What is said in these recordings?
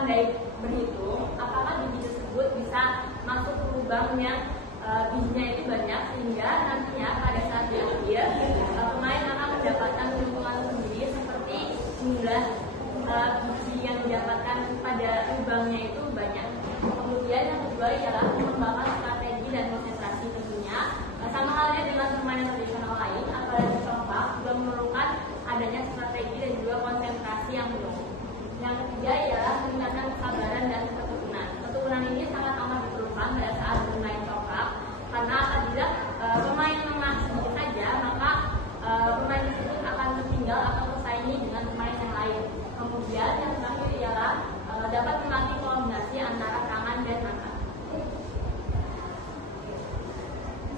pandai berhitung apakah biji tersebut bisa masuk ke lubang yang bijinya itu banyak, sehingga nantinya pada saat diambil pemain akan mendapatkan keuntungan sendiri seperti jumlah biji yang didapatkan pada lubangnya itu banyak. Kemudian yang kedua ialah mengembangkan strategi dan konsentrasi tentunya. Sama halnya dengan permainan tradisional lain, apalagi kelompok juga memerlukan adanya strategi dan juga konsentrasi yang penuh. Yang ketiga ialah meningkatkan kesabaran dan ketekunan. Ketekunan ini sangat amat diperlukan pada saat bermain congklak, karena apabila pemain lengah sedikit saja, maka pemain tersebut akan tertinggal atau bersaing dengan pemain yang lain. Kemudian yang terakhir ialah dapat melatih koordinasi antara tangan dan mata.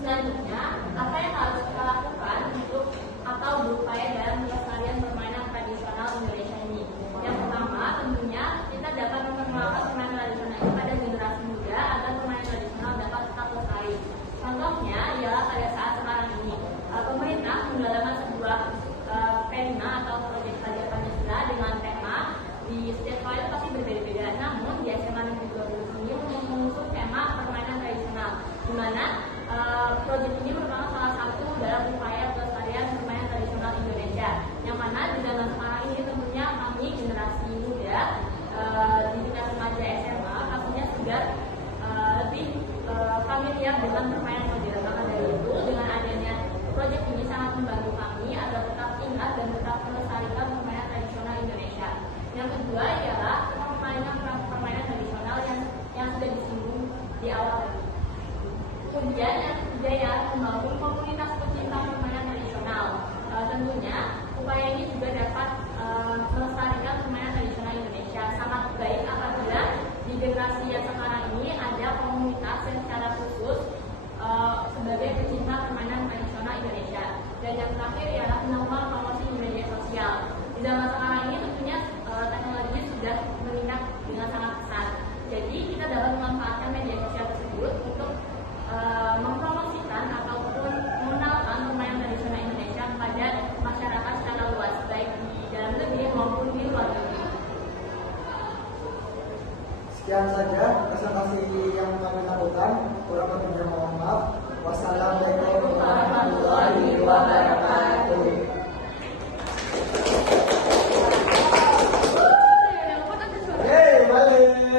Selanjutnya, apa yang harus kita lakukan untuk atau berupaya dalam pelestarian permainan tradisional Indonesia ini? Yang pertama, tentunya kita dapat memperkenalkan permainan tradisional ini pada generasi muda agar permainan tradisional dapat tetap lestari. Contohnya ialah pada saat sekarang ini, pemerintah menggalakkan sebuah pena atau proyek belajar Pancasila dengan tema di setiap sekolah pasti berbeda-beda. Namun di SMA Negeri 12 ini mengusung tema permainan tradisional, di mana proyek ini merupakan salah satu dalam upaya pelestarian permainan tradisional Indonesia, yang mana di zaman sekarang ini tentunya kami generasi muda di tingkat remaja SMA pastinya sudah lebih familiar dengan permainan modern. Maka dari itu, dengan adanya proyek ini sangat membantu kami agar tetap ingat dan tetap melestarikan permainan tradisional Indonesia. Yang kedua ialah permainan tradisional yang sudah disinggung di awal tadi. Kemudian yang ketiga ya, membangun komunitas pecinta permainan tradisional. Tentunya upaya ini juga dapat melestarikan permainan tradisional Indonesia. Sangat baik apabila di generasi yang sekarang ini ada komunitas yang secara khusus sebagai pecinta permainan tradisional Indonesia. Dan yang terakhir ialah melakukan promosi di media sosial. Di zaman sekarang ini tentunya teknologinya sudah meningkat dengan sangat pesat. Jadi kita dapat memanfaatkan media sosial tersebut untuk mempromosikan ataupun mengenalkan permainan tradisional Indonesia kepada masyarakat secara luas, baik di dalam negeri maupun di luar negeri. Sekian saja presentasi yang kami lakukan. Kurang lebihnya mohon maaf. Wassalamualaikum warahmatullahi wabarakatuh.